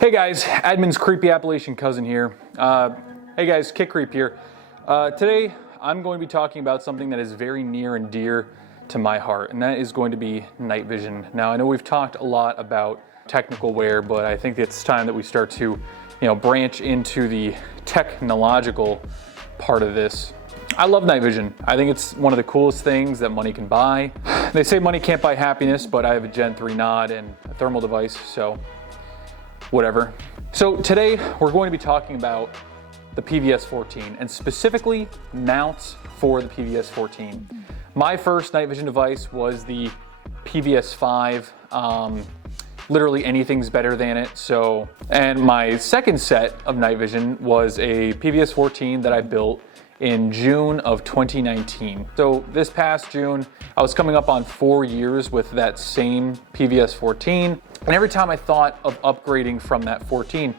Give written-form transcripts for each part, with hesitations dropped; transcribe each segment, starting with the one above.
Hey guys, admin's creepy Appalachian cousin here. Hey guys, Kick Creep here. Today I'm going to be talking about something that is very near and dear to my heart, and that is going to be night vision. Now I know we've talked a lot about technical wear, but I think it's time that we start to, branch into the technological part of this. I love night vision. I think it's one of the coolest things that money can buy. They say money can't buy happiness, but I have a Gen 3 Nod and a thermal device, so whatever. So today we're going to be talking about the PVS-14 and specifically mounts for the PVS-14. My first night vision device was the PVS-5. Literally anything's better than it. And my second set of night vision was a PVS-14 that I built in June of 2019. So this past June, I was coming up on 4 years with that same PVS-14. And every time I thought of upgrading from that 14,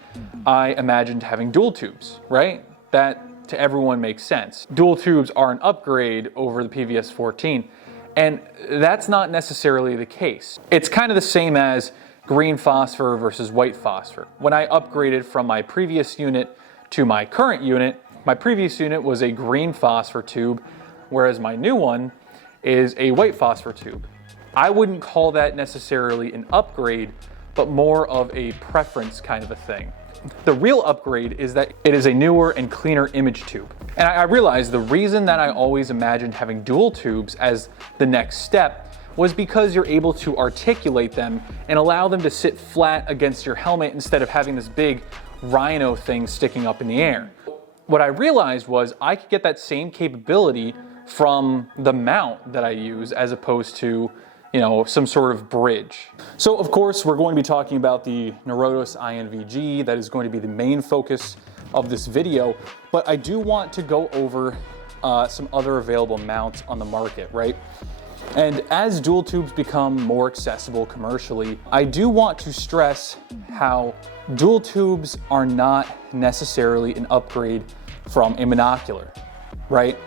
I imagined having dual tubes, right? That to everyone makes sense. Dual tubes are an upgrade over the PVS-14, and that's not necessarily the case. It's kind of the same as green phosphor versus white phosphor. When I upgraded from my previous unit to my current unit, my previous unit was a green phosphor tube, whereas my new one is a white phosphor tube. I wouldn't call that necessarily an upgrade, but more of a preference kind of a thing. The real upgrade is that it is a newer and cleaner image tube. And I realized the reason that I always imagined having dual tubes as the next step was because you're able to articulate them and allow them to sit flat against your helmet instead of having this big rhino thing sticking up in the air. What I realized was I could get that same capability from the mount that I use as opposed to, some sort of bridge. So of course, we're going to be talking about the Norotos INVG. That is going to be the main focus of this video, but I do want to go over some other available mounts on the market, right? And as dual tubes become more accessible commercially, I do want to stress how dual tubes are not necessarily an upgrade from a monocular, right?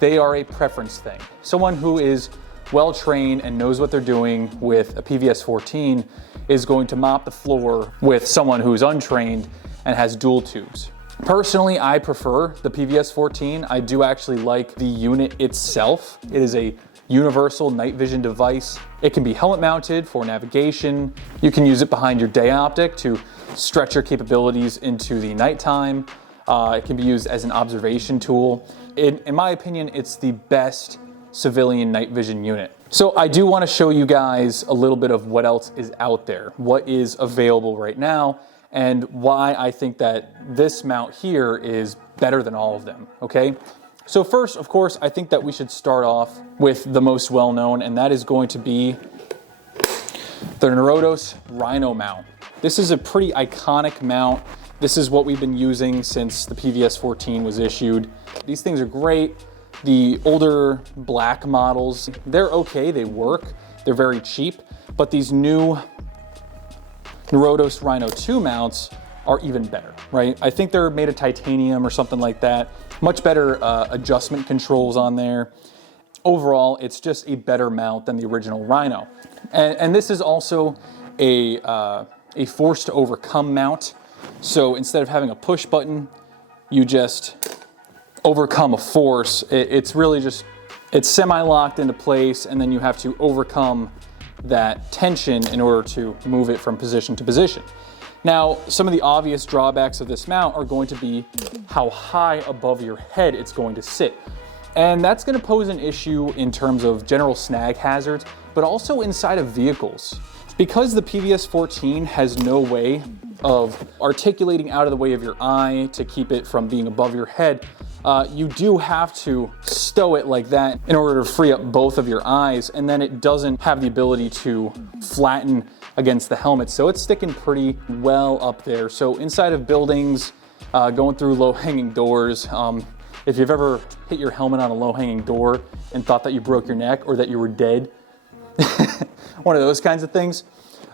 They are a preference thing. Someone who is well trained and knows what they're doing with a PVS-14 is going to mop the floor with someone who's untrained and has dual tubes. Personally, I prefer the PVS-14. I do actually like the unit itself. It is a universal night vision device. It can be helmet mounted for navigation. You can use it behind your day optic to stretch your capabilities into the nighttime. It can be used as an observation tool. In my opinion, it's the best civilian night vision unit. So I do want to show you guys a little bit of what else is out there, what is available right now, and why I think that this mount here is better than all of them, okay? So first, of course, I think that we should start off with the most well-known, and that is going to be the Norotos Rhino mount. This is a pretty iconic mount. This is what we've been using since the PVS-14 was issued. These things are great. The older black models, they're okay, they work. They're very cheap, but these new Norotos Rhino II mounts are even better, right? I think they're made of titanium or something like that. Much better adjustment controls on there. Overall, it's just a better mount than the original Rhino. And this is also a force to overcome mount. So instead of having a push button, you just overcome a force. It's really just, it's semi-locked into place, and then you have to overcome that tension in order to move it from position to position. Now, some of the obvious drawbacks of this mount are going to be how high above your head it's going to sit. And that's going to pose an issue in terms of general snag hazards, but also inside of vehicles. Because the PVS-14 has no way of articulating out of the way of your eye to keep it from being above your head, you do have to stow it like that in order to free up both of your eyes, and then it doesn't have the ability to flatten against the helmet, so it's sticking pretty well up there. So inside of buildings, going through low-hanging doors, if you've ever hit your helmet on a low-hanging door and thought that you broke your neck or that you were dead, one of those kinds of things,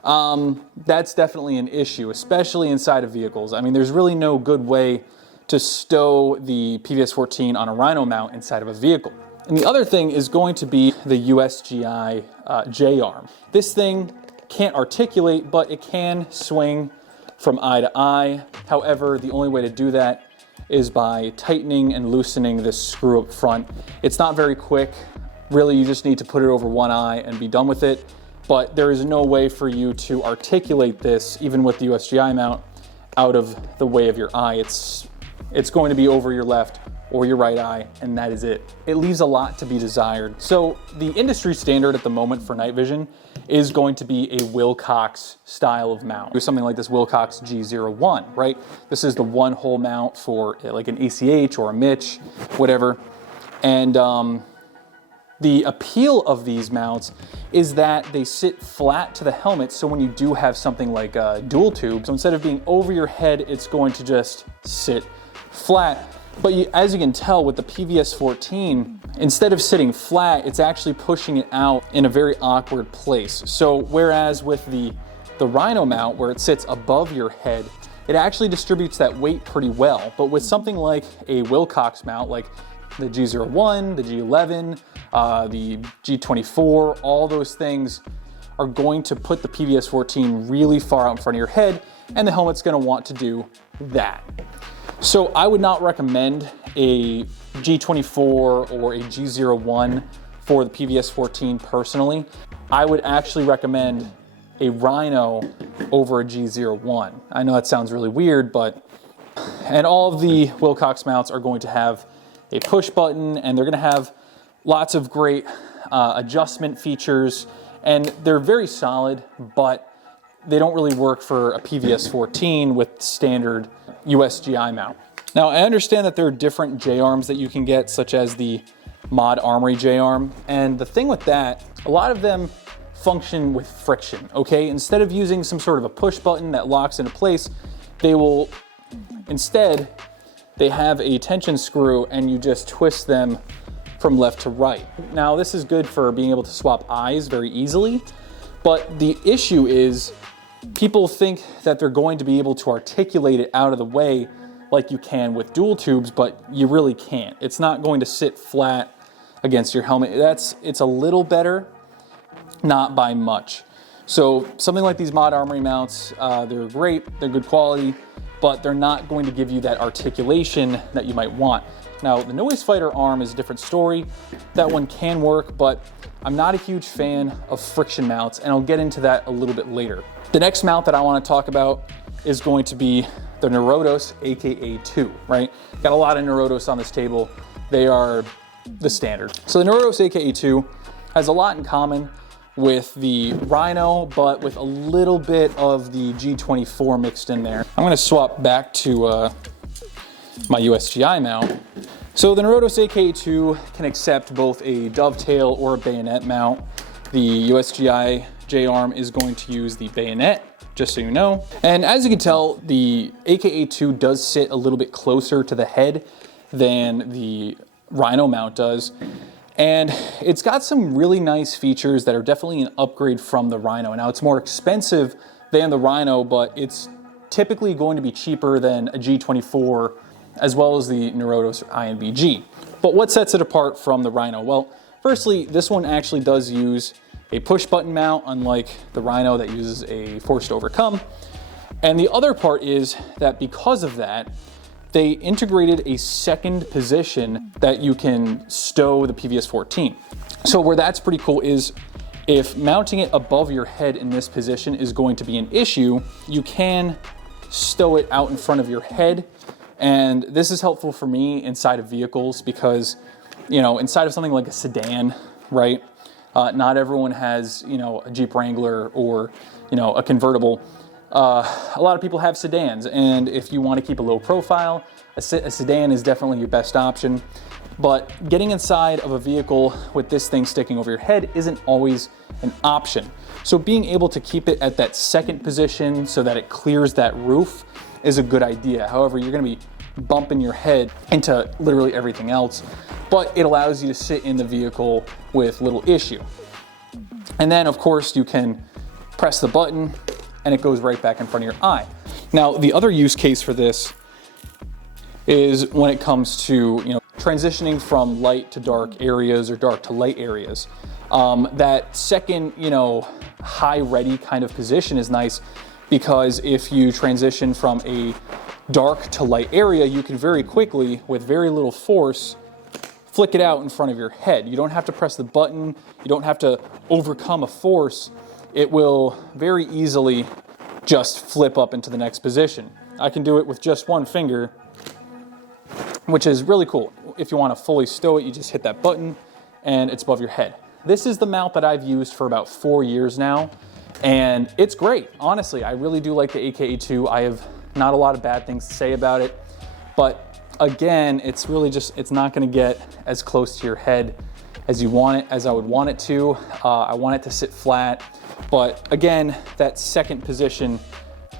that's definitely an issue, especially inside of vehicles. I mean, there's really no good way to stow the PVS-14 on a Rhino mount inside of a vehicle. And the other thing is going to be the USGI J-arm. This thing can't articulate, but it can swing from eye to eye. However, the only way to do that is by tightening and loosening this screw up front. It's not very quick. Really, you just need to put it over one eye and be done with it. But there is no way for you to articulate this, even with the USGI mount, out of the way of your eye. It's going to be over your left or your right eye, and that is it. It leaves a lot to be desired. So the industry standard at the moment for night vision is going to be a Wilcox style of mount. Do something like this Wilcox G01, right? This is the one hole mount for like an ACH or a Mitch, whatever. And the appeal of these mounts is that they sit flat to the helmet, so when you do have something like dual tube, so instead of being over your head, it's going to just sit flat. But as you can tell with the PVS-14, instead of sitting flat, it's actually pushing it out in a very awkward place. So whereas with the Rhino mount, where it sits above your head, it actually distributes that weight pretty well. But with something like a Wilcox mount, like the G01, the G11, the G24, all those things are going to put the PVS-14 really far out in front of your head, and the helmet's gonna want to do that. So I would not recommend a G24 or a G01 for the PVS-14 personally. I would actually recommend a Rhino over a G01. I know that sounds really weird, and all of the Wilcox mounts are going to have a push button, and they're gonna have lots of great adjustment features, and they're very solid, but they don't really work for a PVS-14 with standard USGI mount. Now, I understand that there are different J-arms that you can get, such as the Mod Armory J-arm, and the thing with that, a lot of them function with friction, okay? Instead of using some sort of a push button that locks into place, they have a tension screw, and you just twist them from left to right. Now, this is good for being able to swap eyes very easily, but the issue is people think that they're going to be able to articulate it out of the way like you can with dual tubes, but you really can't. It's not going to sit flat against your helmet. It's a little better, not by much. So something like these Mod Armory mounts, they're great, they're good quality, but they're not going to give you that articulation that you might want. Now, the Noise Fighter arm is a different story. That one can work, but I'm not a huge fan of friction mounts, and I'll get into that a little bit later. The next mount that I want to talk about is going to be the Norotos AKA2, right? Got a lot of Norotos on this table. They are the standard. So the Norotos AKA2 has a lot in common with the Rhino, but with a little bit of the G24 mixed in there. I'm gonna swap back to my USGI mount. So the Norotos AKA2 can accept both a dovetail or a bayonet mount. The USGI J-arm is going to use the bayonet, just so you know. And as you can tell, the AKA2 does sit a little bit closer to the head than the Rhino mount does. And it's got some really nice features that are definitely an upgrade from the Rhino. Now, it's more expensive than the Rhino, but it's typically going to be cheaper than a G24 as well as the Norotos INVG. But what sets it apart from the Rhino? Well, firstly, this one actually does use a push button mount, unlike the Rhino that uses a force to overcome. And the other part is that because of that, they integrated a second position that you can stow the PVS-14. So where that's pretty cool is if mounting it above your head in this position is going to be an issue, you can stow it out in front of your head. And this is helpful for me inside of vehicles because, you know, inside of something like a sedan, right? Not everyone has, you know, a Jeep Wrangler or, you know, a convertible. A lot of people have sedans, and if you want to keep a low profile, a sedan is definitely your best option. But getting inside of a vehicle with this thing sticking over your head isn't always an option. So being able to keep it at that second position so that it clears that roof is a good idea. However, you're going to be bumping your head into literally everything else, but it allows you to sit in the vehicle with little issue. And then, of course, you can press the button and it goes right back in front of your eye. Now, the other use case for this is when it comes to, you know, transitioning from light to dark areas or dark to light areas. That second, you know, high ready kind of position is nice because if you transition from a dark to light area, you can very quickly, with very little force, flick it out in front of your head. You don't have to press the button, you don't have to overcome a force. It will very easily just flip up into the next position. I can do it with just one finger, which is really cool. If you want to fully stow it, you just hit that button and it's above your head. This is the mount that I've used for about 4 years now, and it's great. Honestly, I really do like the AKA2. I have not a lot of bad things to say about it, but again, it's really just, it's not going to get as close to your head as you want it, as I would want it to. I want it to sit flat, but again, that second position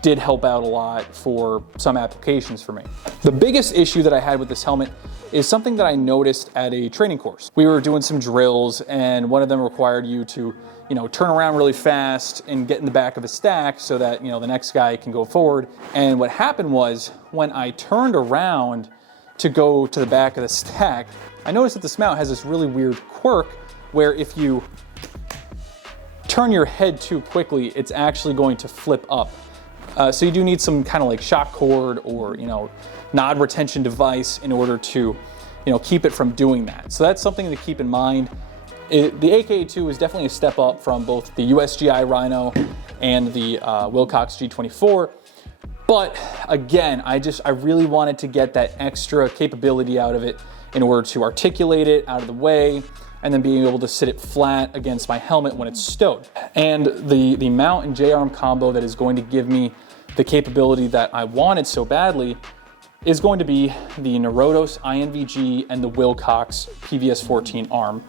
did help out a lot for some applications for me. The biggest issue that I had with this helmet is something that I noticed at a training course. We were doing some drills, and one of them required you to, turn around really fast and get in the back of a stack so that, the next guy can go forward. And what happened was, when I turned around to go to the back of the stack, I noticed that this mount has this really weird quirk where if you turn your head too quickly, it's actually going to flip up. So you do need some kind of like shock cord or, nod retention device in order to, keep it from doing that. So that's something to keep in mind. The AKA2 is definitely a step up from both the USGI Rhino and the Wilcox G24. But again, I really wanted to get that extra capability out of it in order to articulate it out of the way, and then being able to sit it flat against my helmet when it's stowed. And the mount and J-arm combo that is going to give me the capability that I wanted so badly is going to be the Norotos INVG and the Wilcox PVS-14 arm.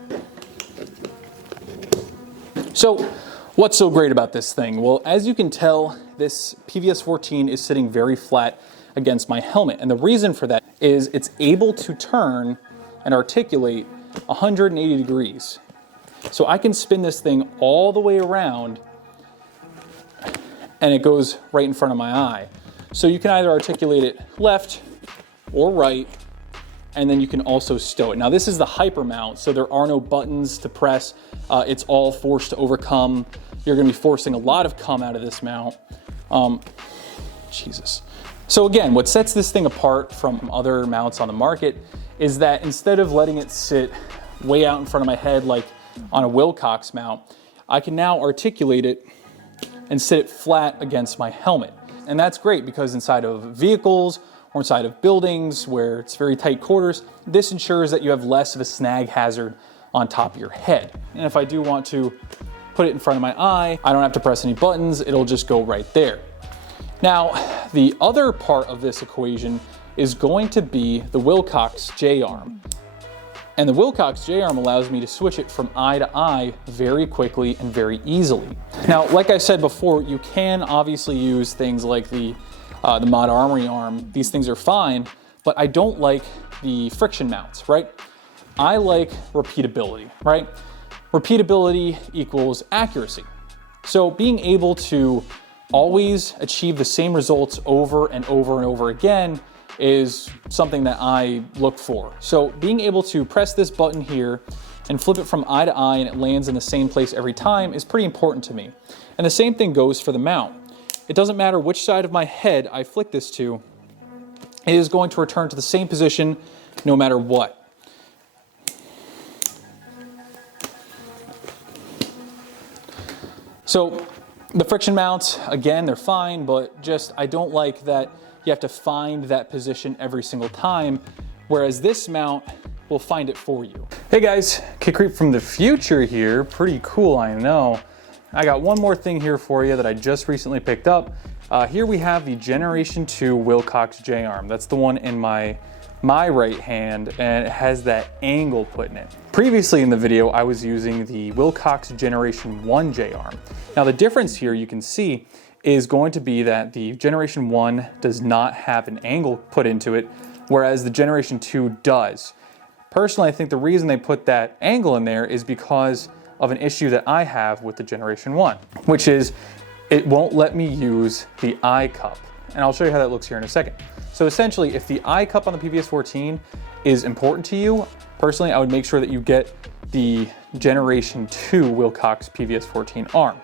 So what's so great about this thing? Well, as you can tell, this PVS-14 is sitting very flat against my helmet. And the reason for that is it's able to turn and articulate 180 degrees. So I can spin this thing all the way around and it goes right in front of my eye. So you can either articulate it left or right, and then you can also stow it. Now this is the hyper mount, so there are no buttons to press. It's all force to overcome. You're gonna be forcing a lot of cum out of this mount. Jesus. So again, what sets this thing apart from other mounts on the market is that instead of letting it sit way out in front of my head like on a Wilcox mount, I can now articulate it and sit it flat against my helmet. And that's great because inside of vehicles or inside of buildings where it's very tight quarters, this ensures that you have less of a snag hazard on top of your head. And if I do want to put it in front of my eye, I don't have to press any buttons, it'll just go right there. Now, the other part of this equation is going to be the Wilcox J-arm. And the Wilcox J-arm allows me to switch it from eye to eye very quickly and very easily. Now, like I said before, you can obviously use things like the Mod Armory arm. These things are fine, but I don't like the friction mounts, right? I like repeatability, right? Repeatability equals accuracy. So being able to always achieve the same results over and over and over again is something that I look for. So being able to press this button here and flip it from eye to eye and it lands in the same place every time is pretty important to me. And the same thing goes for the mount. It doesn't matter which side of my head I flick this to, it is going to return to the same position no matter what. So the friction mounts, again, they're fine, but just I don't like that you have to find that position every single time, whereas this mount will find it for you. Hey guys, Kid Creep from the future here. Pretty cool, I know. I got one more thing here for you that I just recently picked up. Here we have the Generation 2 Wilcox J-arm. That's the one in my right hand, and it has that angle put in it. Previously in the video, I was using the Wilcox Generation 1 J-arm. Now the difference here you can see is going to be that the Generation 1 does not have an angle put into it, whereas the Generation 2 does. Personally, I think the reason they put that angle in there is because of an issue that I have with the Generation 1, which is it won't let me use the eye cup. And I'll show you how that looks here in a second. So essentially, if the eye cup on the PVS-14 is important to you, personally, I would make sure that you get the Generation 2 Wilcox PVS-14 arm.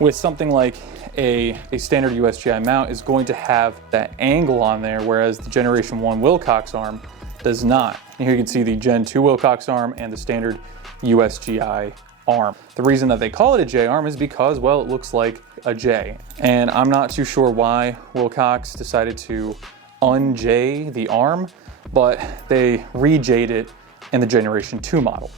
with something like a standard USGI mount is going to have that angle on there, whereas the Generation 1 Wilcox arm does not. And here you can see the Gen 2 Wilcox arm and the standard USGI arm. The reason that they call it a J-arm is because, well, it looks like a J. And I'm not too sure why Wilcox decided to un-J the arm, but they re-J'd it in the Generation 2 model.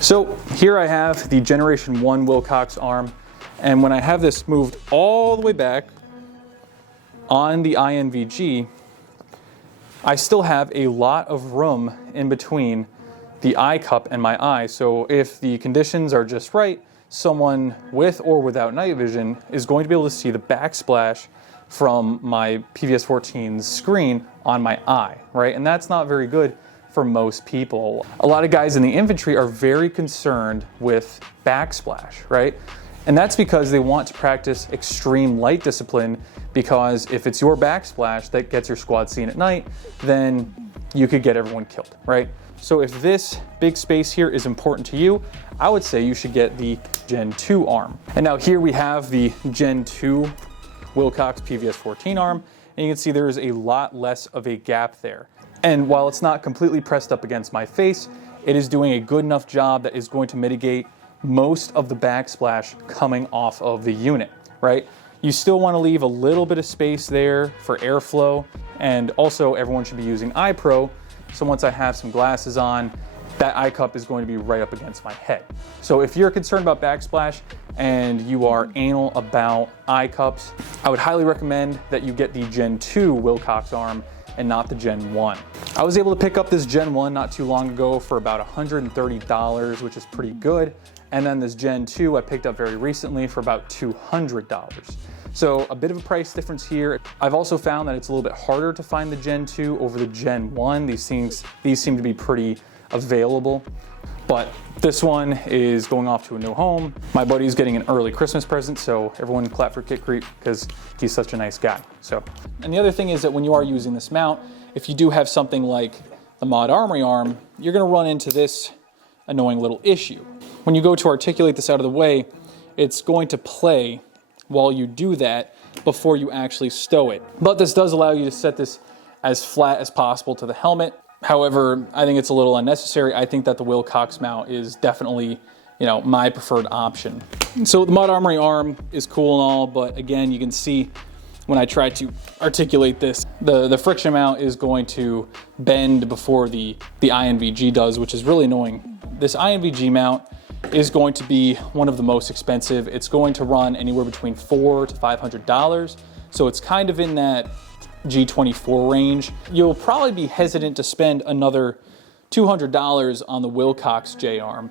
So here I have the Generation 1 Wilcox arm, and when I have this moved all the way back on the INVG, I still have a lot of room in between the eye cup and my eye. So if the conditions are just right, someone with or without night vision is going to be able to see the backsplash from my PVS-14's screen on my eye, right? And that's not very good for most people. A lot of guys in the infantry are very concerned with backsplash, right? And that's because they want to practice extreme light discipline, because if it's your backsplash that gets your squad seen at night, then you could get everyone killed, right? So if this big space here is important to you, I would say you should get the Gen 2 arm. And now here we have the Gen 2 Wilcox PVS-14 arm, and you can see there is a lot less of a gap there. And while it's not completely pressed up against my face, it is doing a good enough job that is going to mitigate most of the backsplash coming off of the unit, right? You still want to leave a little bit of space there for airflow, and also everyone should be using eye pro, so once I have some glasses on, that eye cup is going to be right up against my head. So if you're concerned about backsplash and you are anal about eye cups, I would highly recommend that you get the Gen 2 Wilcox arm and not the Gen 1. I was able to pick up this Gen 1 not too long ago for about $130, which is pretty good. And then this Gen 2 I picked up very recently for about $200. So a bit of a price difference here. I've also found that it's a little bit harder to find the Gen 2 over the Gen 1. These seem to be pretty available. But this one is going off to a new home. My buddy's getting an early Christmas present, so everyone clap for Kit Creep because he's such a nice guy. So, and the other thing is that when you are using this mount, if you do have something like the Mod Armory arm, you're gonna run into this annoying little issue. When you go to articulate this out of the way, it's going to play while you do that before you actually stow it. But this does allow you to set this as flat as possible to the helmet. However, I think it's a little unnecessary. I think that the Wilcox mount is definitely, my preferred option. So the Mod Armory arm is cool and all, but again, you can see when I try to articulate this, the friction mount is going to bend before the INVG does, which is really annoying. This INVG mount is going to be one of the most expensive. It's going to run anywhere between $400 to $500. So it's kind of in that G24 range. You'll probably be hesitant to spend another $200 on the Wilcox J-arm.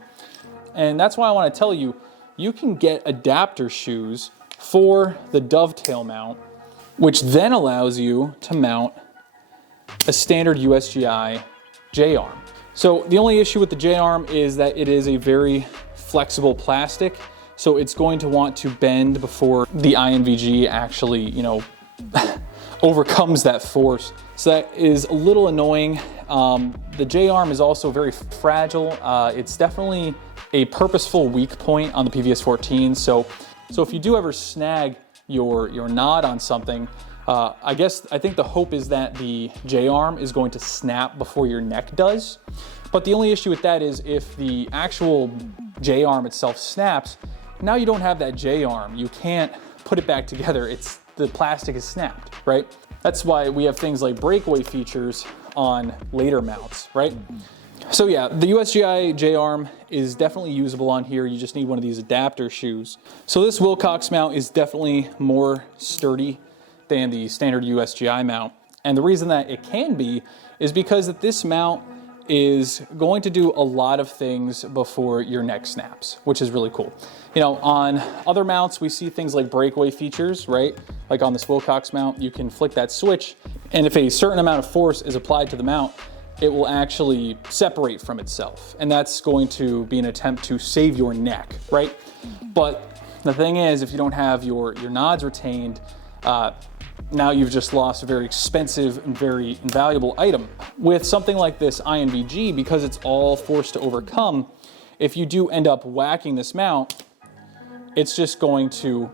And that's why I want to tell you, you can get adapter shoes for the dovetail mount, which then allows you to mount a standard USGI J-arm. So the only issue with the J-arm is that it is a very flexible plastic, so it's going to want to bend before the INVG actually, overcomes that force. So that is a little annoying. The J-arm is also very fragile. It's definitely a purposeful weak point on the PVS-14. So if you do ever snag your nod on something, I think the hope is that the J-arm is going to snap before your neck does. But the only issue with that is if the actual J-arm itself snaps, now you don't have that J-arm. You can't put it back together. The plastic is snapped, right? That's why we have things like breakaway features on later mounts, right? So yeah, the USGI J-arm is definitely usable on here. You just need one of these adapter shoes. So this Wilcox mount is definitely more sturdy than the standard USGI mount. And the reason that it can be is because this mount is going to do a lot of things before your neck snaps, which is really cool. On other mounts, we see things like breakaway features, right? Like on this Wilcox mount, you can flick that switch, and if a certain amount of force is applied to the mount, it will actually separate from itself. And that's going to be an attempt to save your neck, right? But the thing is, if you don't have your nods retained, now you've just lost a very expensive and very invaluable item. With something like this INVG, because it's all forced to overcome, if you do end up whacking this mount, it's just going to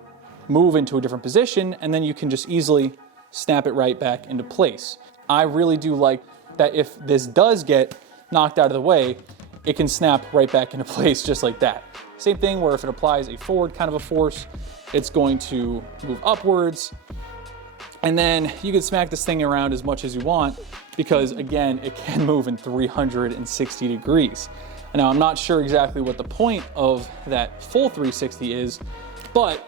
move into a different position, and then you can just easily snap it right back into place. I really do like that if this does get knocked out of the way, it can snap right back into place just like that. Same thing where if it applies a forward kind of a force, it's going to move upwards. And then you can smack this thing around as much as you want because again, it can move in 360 degrees. Now, I'm not sure exactly what the point of that full 360 is, but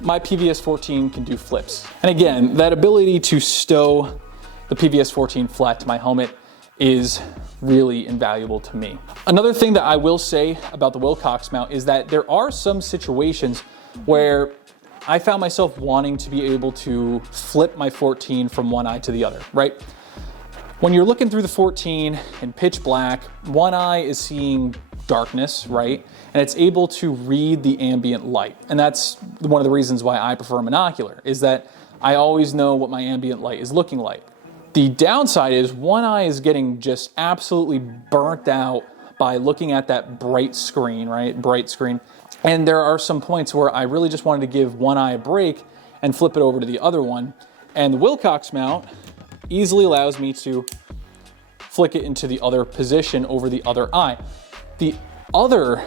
my PVS-14 can do flips. And again, that ability to stow the PVS-14 flat to my helmet is really invaluable to me. Another thing that I will say about the Wilcox mount is that there are some situations where I found myself wanting to be able to flip my 14 from one eye to the other, right? When you're looking through the 14 in pitch black, one eye is seeing darkness, right? And it's able to read the ambient light. And that's one of the reasons why I prefer a monocular, is that I always know what my ambient light is looking like. The downside is one eye is getting just absolutely burnt out by looking at that bright screen, right? Bright screen. And there are some points where I really just wanted to give one eye a break and flip it over to the other one. And the Wilcox mount easily allows me to flick it into the other position over the other eye. The other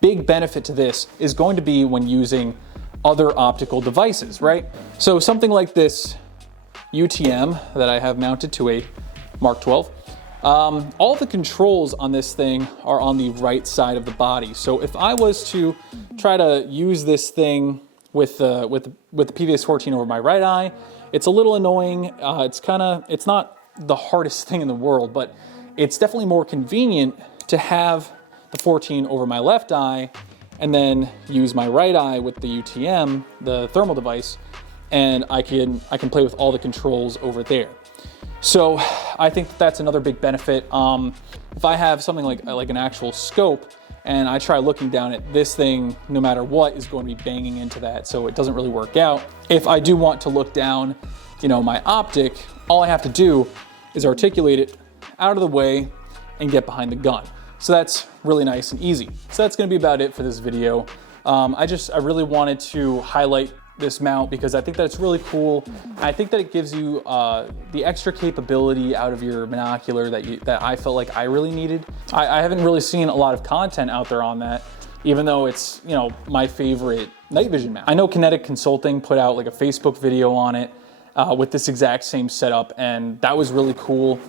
big benefit to this is going to be when using other optical devices, right? So something like this UTM that I have mounted to a Mark 12, all the controls on this thing are on the right side of the body. So if I was to try to use this thing with the PVS-14 over my right eye, it's a little annoying. It's not the hardest thing in the world, but it's definitely more convenient to have the 14 over my left eye and then use my right eye with the UTM, the thermal device, and I can play with all the controls over there. So I think that's another big benefit. If I have something like an actual scope and I try looking down at this thing, no matter what, is going to be banging into that, so it doesn't really work out. If I do want to look down, my optic, all I have to do is articulate it out of the way and get behind the gun. So that's really nice and easy. So that's gonna be about it for this video. I really wanted to highlight this mount because I think that it's really cool. I think that it gives you the extra capability out of your monocular that I felt like I really needed. I haven't really seen a lot of content out there on that, even though it's my favorite night vision mount. I know Kinetic Consulting put out like a Facebook video on it with this exact same setup, and that was really cool.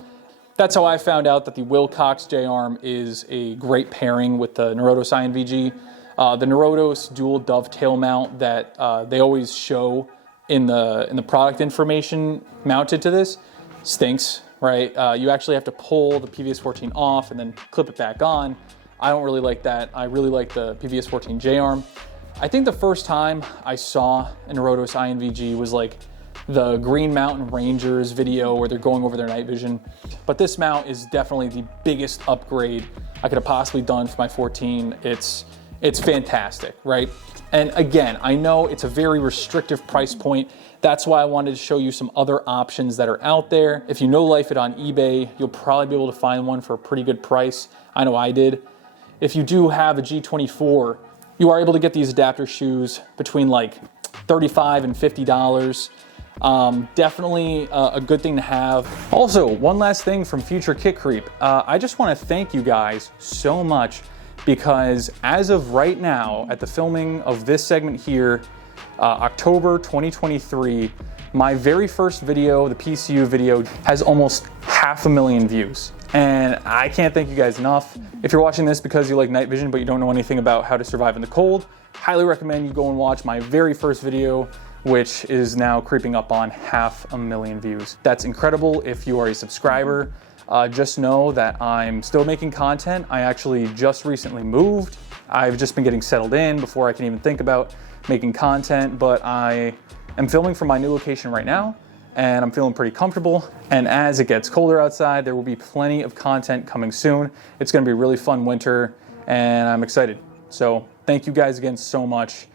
That's how I found out that the Wilcox J-arm is a great pairing with the Norotos INVG. The Norotos dual dovetail mount that they always show in the product information mounted to this stinks, right? You actually have to pull the PVS-14 off and then clip it back on. I don't really like that. I really like the PVS-14 J-arm. I think the first time I saw a Norotos INVG was like the Green Mountain Rangers video where they're going over their night vision. But this mount is definitely the biggest upgrade I could have possibly done for my 14. It's fantastic, right? And again, I know it's a very restrictive price point. That's why I wanted to show you some other options that are out there. If you no-life it on eBay, you'll probably be able to find one for a pretty good price. I know I did. If you do have a G24, you are able to get these adapter shoes between like $35 and $50. Definitely a good thing to have. Also, one last thing from Future Kit Creep. I just want to thank you guys so much because as of right now, at the filming of this segment here, October 2023, my very first video, the PCU video, has almost 500,000 views. And I can't thank you guys enough. If you're watching this because you like night vision but you don't know anything about how to survive in the cold, highly recommend you go and watch my very first video, which is now creeping up on 500,000 views. That's incredible. If you are a subscriber, just know that I'm still making content. I actually just recently moved. I've just been getting settled in before I can even think about making content, but I am filming from my new location right now, and I'm feeling pretty comfortable. And as it gets colder outside, there will be plenty of content coming soon. It's gonna be a really fun winter, and I'm excited. So thank you guys again so much.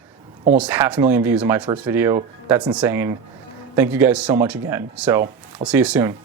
Almost 500,000 views in my first video. That's insane. Thank you guys so much again. So I'll see you soon.